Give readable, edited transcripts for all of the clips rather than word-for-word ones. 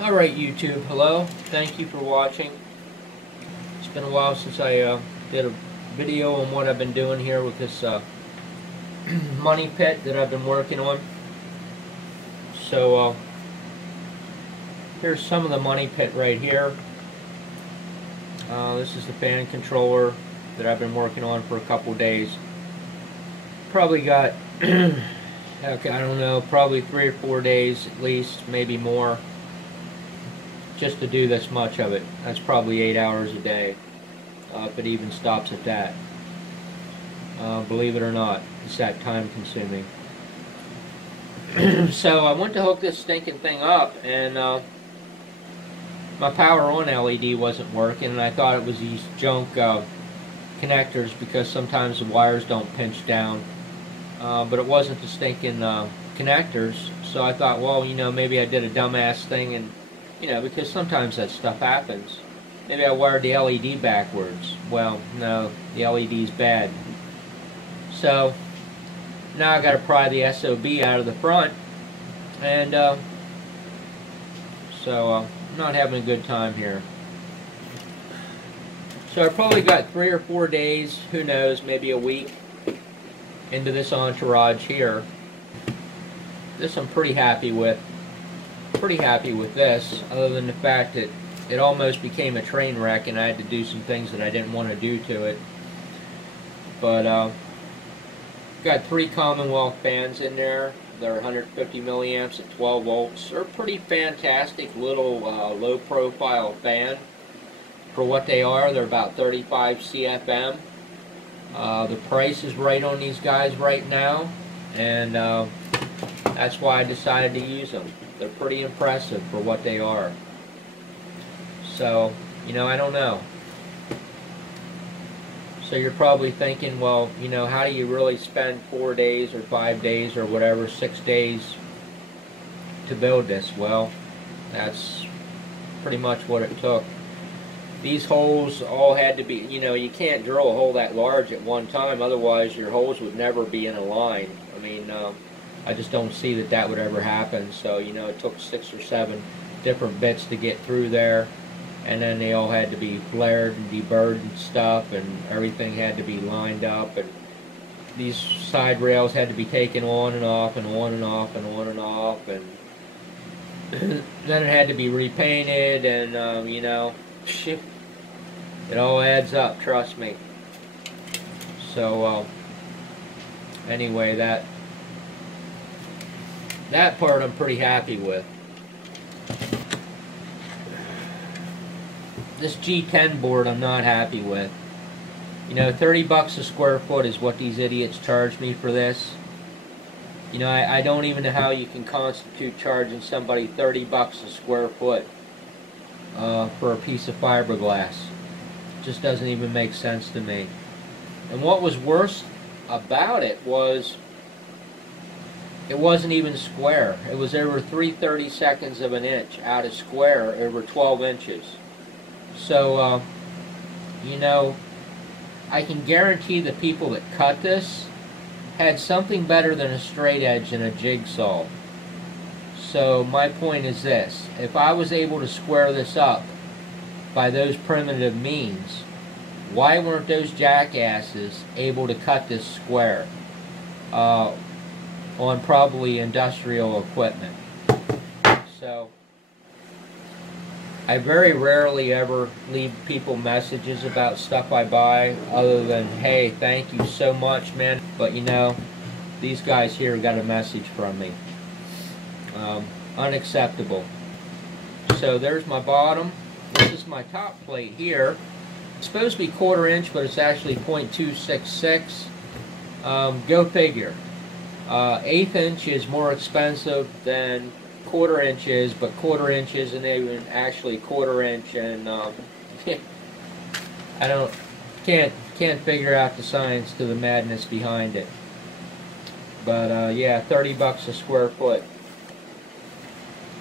Alright YouTube, hello, thank you for watching. It's been a while since I did a video on what I've been doing here with this money pit that I've been working on. So here's some of the money pit right here. This is the fan controller that I've been working on for a couple days. Probably got, okay, I don't know, probably 3 or 4 days at least, maybe more, just to do this much of it. That's probably 8 hours a day, if it even stops at that. Believe it or not, it's that time consuming. So I went to hook this stinking thing up, and my power on LED wasn't working, and I thought it was these junk connectors, because sometimes the wires don't pinch down, but it wasn't the stinking connectors. So I thought, well, you know, maybe I did a dumbass thing, and you know, because sometimes that stuff happens. Maybe I wired the LED backwards. Well, no, the LED's bad. So now I got to pry the SOB out of the front, and so I'm not having a good time here. So I probably got 3 or 4 days, who knows, maybe a week into this entourage here. This I'm pretty happy with. Pretty happy with this, other than the fact that it almost became a train wreck and I had to do some things that I didn't want to do to it. But got 3 Commonwealth fans in there. They're 150 milliamps at 12 volts. They're a pretty fantastic little low profile fan for what they are. They're about 35 CFM. The price is right on these guys right now, and that's why I decided to use them. They're pretty impressive for what they are. So, you know, I don't know. So you're probably thinking, well, you know, how do you really spend 4 days or 5 days or whatever, 6 days to build this? Well, that's pretty much what it took. These holes all had to be, you know, you can't drill a hole that large at one time, otherwise your holes would never be in a line. I mean, I just don't see that that would ever happen. So, you know, it took 6 or 7 different bits to get through there, and then they all had to be flared and deburred and stuff, and everything had to be lined up, and these side rails had to be taken on and off and on and off and on and off, and then it had to be repainted, and you know, it all adds up, trust me. So anyway, that part I'm pretty happy with. This G10 board I'm not happy with. You know, 30 bucks a square foot is what these idiots charge me for this. You know, I don't even know how you can constitute charging somebody 30 bucks a square foot for a piece of fiberglass. It just doesn't even make sense to me. And what was worse about it was, it wasn't even square. It was over 3/32 of an inch out of square over 12 inches. So, you know, I can guarantee the people that cut this had something better than a straight edge and a jigsaw. So my point is this: if I was able to square this up by those primitive means, why weren't those jackasses able to cut this square on probably industrial equipment? So I very rarely ever leave people messages about stuff I buy, other than, hey, thank you so much, man. But you know, these guys here got a message from me. Unacceptable. So there's my bottom. This is my top plate here. It's supposed to be 1/4 inch, but it's actually 0.266. Go figure. 1/8 inch is more expensive than 1/4 inches, but 1/4 inch isn't even actually 1/4 inch, and I can't figure out the science to the madness behind it. But yeah, 30 bucks a square foot.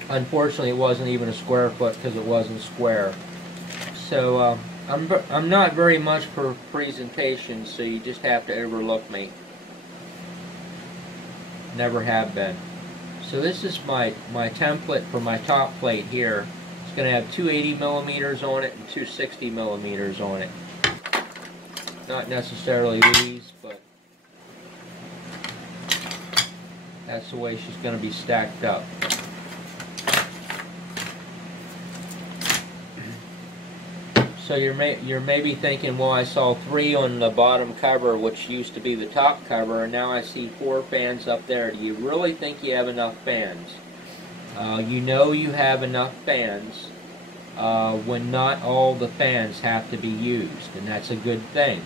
Unfortunately, it wasn't even a square foot because it wasn't square. So I'm not very much for presentation, so you just have to overlook me. Never have been. So this is my template for my top plate here. It's going to have two 80 millimeters on it and two 60 millimeters on it. Not necessarily these, but that's the way she's going to be stacked up. So you're maybe thinking, well, I saw 3 on the bottom cover, which used to be the top cover, and now I see 4 fans up there. Do you really think you have enough fans? You know you have enough fans when not all the fans have to be used, and that's a good thing.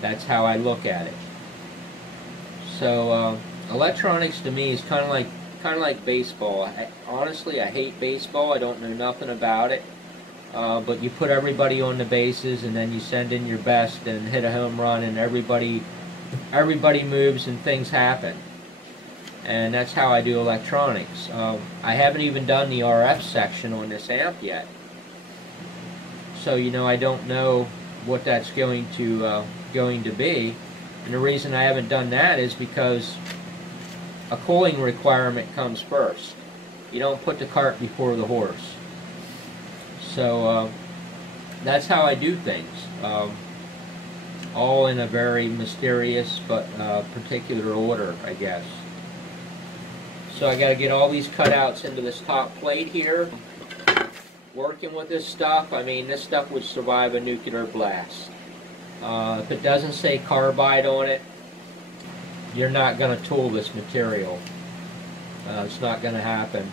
That's how I look at it. So electronics to me is kind of like baseball. Honestly, I hate baseball. I don't know nothing about it. But you put everybody on the bases, and then you send in your best and hit a home run, and everybody moves and things happen. And that's how I do electronics. I haven't even done the RF section on this amp yet, so I don't know what that's going to be. And the reason I haven't done that is because a cooling requirement comes first. You don't put the cart before the horse. So that's how I do things, all in a very mysterious but particular order, I guess. So I got to get all these cutouts into this top plate here. Working with this stuff, I mean, this stuff would survive a nuclear blast. If it doesn't say carbide on it, you're not going to tool this material. It's not going to happen.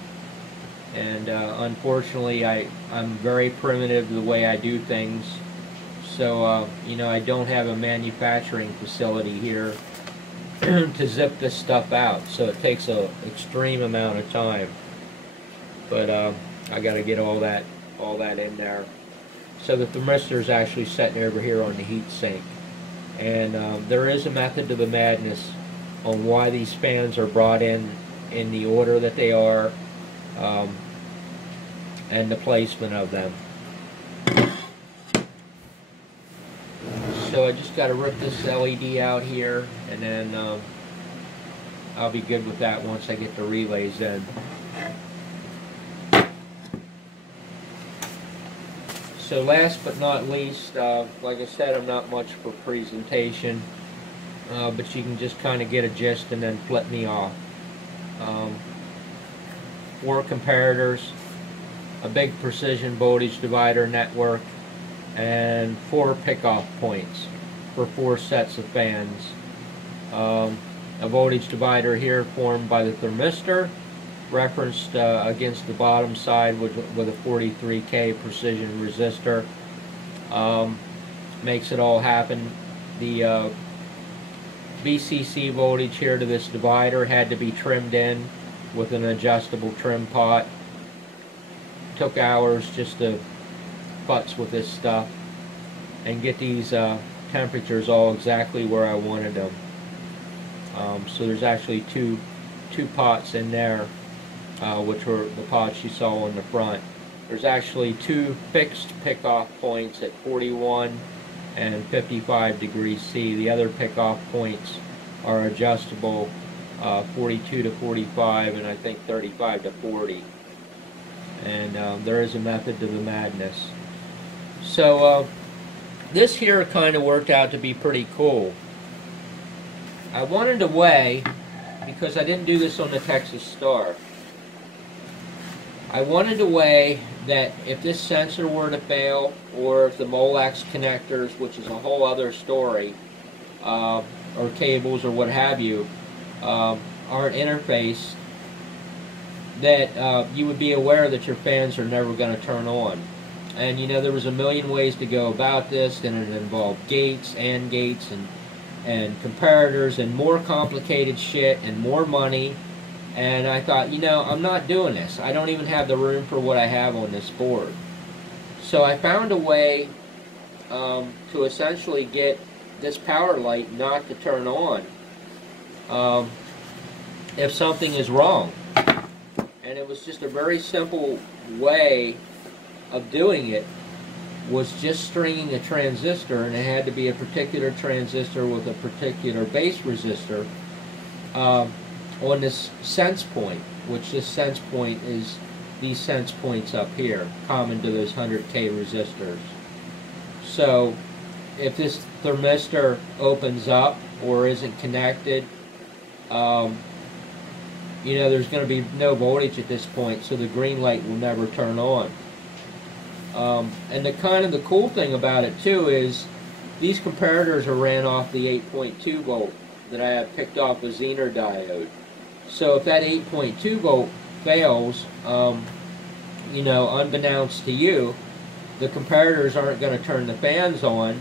And unfortunately, I'm very primitive the way I do things. So, I don't have a manufacturing facility here to zip this stuff out. So it takes an extreme amount of time. But I got to get all that in there. So the thermistor is actually sitting over here on the heat sink. And there is a method to the madness on why these fans are brought in the order that they are. And the placement of them. So I just got to rip this LED out here, and then I'll be good with that once I get the relays in. So last but not least, like I said, I'm not much for presentation, but you can just kind of get a gist and then flip me off. 4 comparators, a big precision voltage divider network, and 4 pickoff points for 4 sets of fans. A voltage divider here formed by the thermistor, referenced against the bottom side with a 43K precision resistor. Makes it all happen. The VCC voltage here to this divider had to be trimmed in with an adjustable trim pot. Took hours just to futz with this stuff and get these temperatures all exactly where I wanted them. So there's actually two pots in there, which were the pots you saw on the front. There's actually 2 fixed pickoff points at 41 and 55 degrees C. The other pickoff points are adjustable, 42 to 45 and I think 35 to 40. And there is a method to the madness. So this here kind of worked out to be pretty cool. I wanted to weigh, because I didn't do this on the Texas Star, I wanted to weigh that if this sensor were to fail, or if the Molex connectors, which is a whole other story, or cables or what have you, aren't interfaced, that you would be aware that your fans are never going to turn on. And there was a million ways to go about this, and it involved gates, and comparators, and more complicated shit, and more money. And I thought, I'm not doing this. I don't even have the room for what I have on this board. So I found a way to essentially get this power light not to turn on if something is wrong. And it was just a very simple way of doing it, was just stringing a transistor, and it had to be a particular transistor with a particular base resistor, on this sense point, which this sense point is these sense points up here, common to those 100K resistors. So if this thermistor opens up or isn't connected, you know, there's going to be no voltage at this point, so the green light will never turn on. And the cool thing about it too is these comparators are ran off the 8.2 volt that I have picked off a Zener diode. So if that 8.2 volt fails, you know, unbeknownst to you, the comparators aren't going to turn the fans on.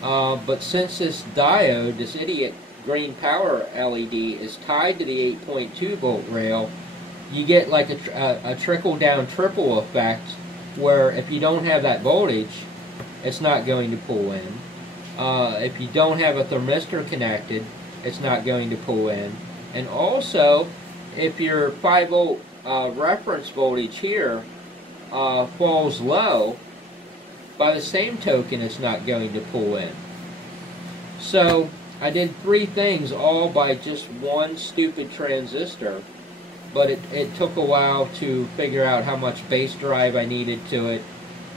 But since this diode, this idiot green power LED, is tied to the 8.2 volt rail, you get like a trickle-down triple effect, where if you don't have that voltage, it's not going to pull in. If you don't have a thermistor connected, it's not going to pull in. And also, if your 5 volt reference voltage here falls low, by the same token, it's not going to pull in. So I did 3 things all by just one stupid transistor, but it took a while to figure out how much base drive I needed to it,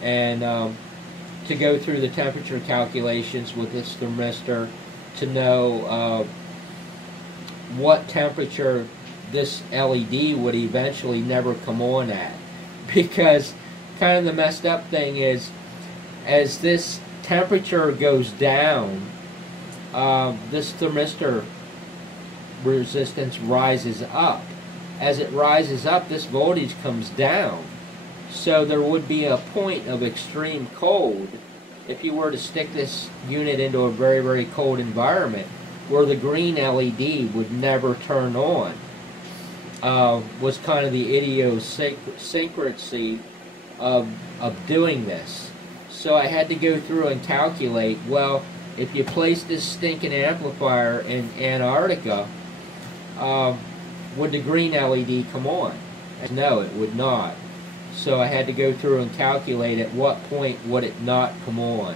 and to go through the temperature calculations with this thermistor to know what temperature this LED would eventually never come on at. Because kind of the messed up thing is, as this temperature goes down, this thermistor resistance rises up. As it rises up, this voltage comes down. So there would be a point of extreme cold if you were to stick this unit into a very, very cold environment where the green LED would never turn on. Was kind of the idiosyncrasy of doing this. So I had to go through and calculate, well, if you place this stinking amplifier in Antarctica, would the green LED come on? No, it would not. So I had to go through and calculate at what point would it not come on.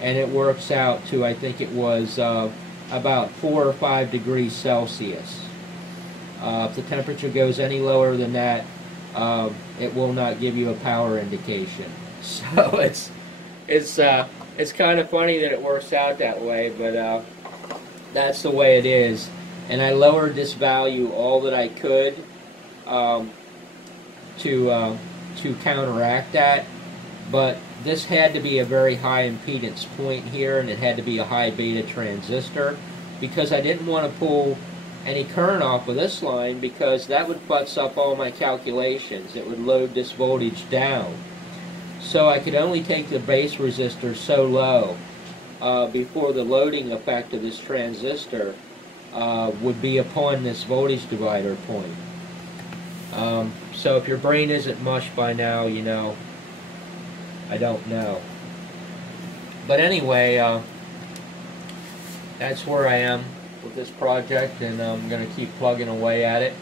And it works out to, I think it was about 4 or 5 degrees Celsius. If the temperature goes any lower than that, it will not give you a power indication. So it's kind of funny that it works out that way, but that's the way it is. And I lowered this value all that I could to counteract that. But this had to be a very high impedance point here, and it had to be a high beta transistor, because I didn't want to pull any current off of this line, because that would futz up all my calculations. It would load this voltage down. So I could only take the base resistor so low before the loading effect of this transistor would be upon this voltage divider point. So if your brain isn't mush by now, you know, I don't know. But anyway, that's where I am with this project, and I'm going to keep plugging away at it.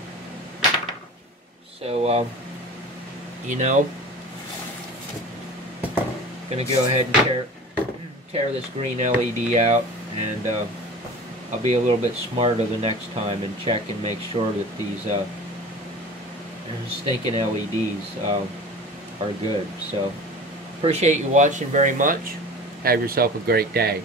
So, you know, going to go ahead and tear this green LED out, and I'll be a little bit smarter the next time and check and make sure that these stinking LEDs are good. So, appreciate you watching very much. Have yourself a great day.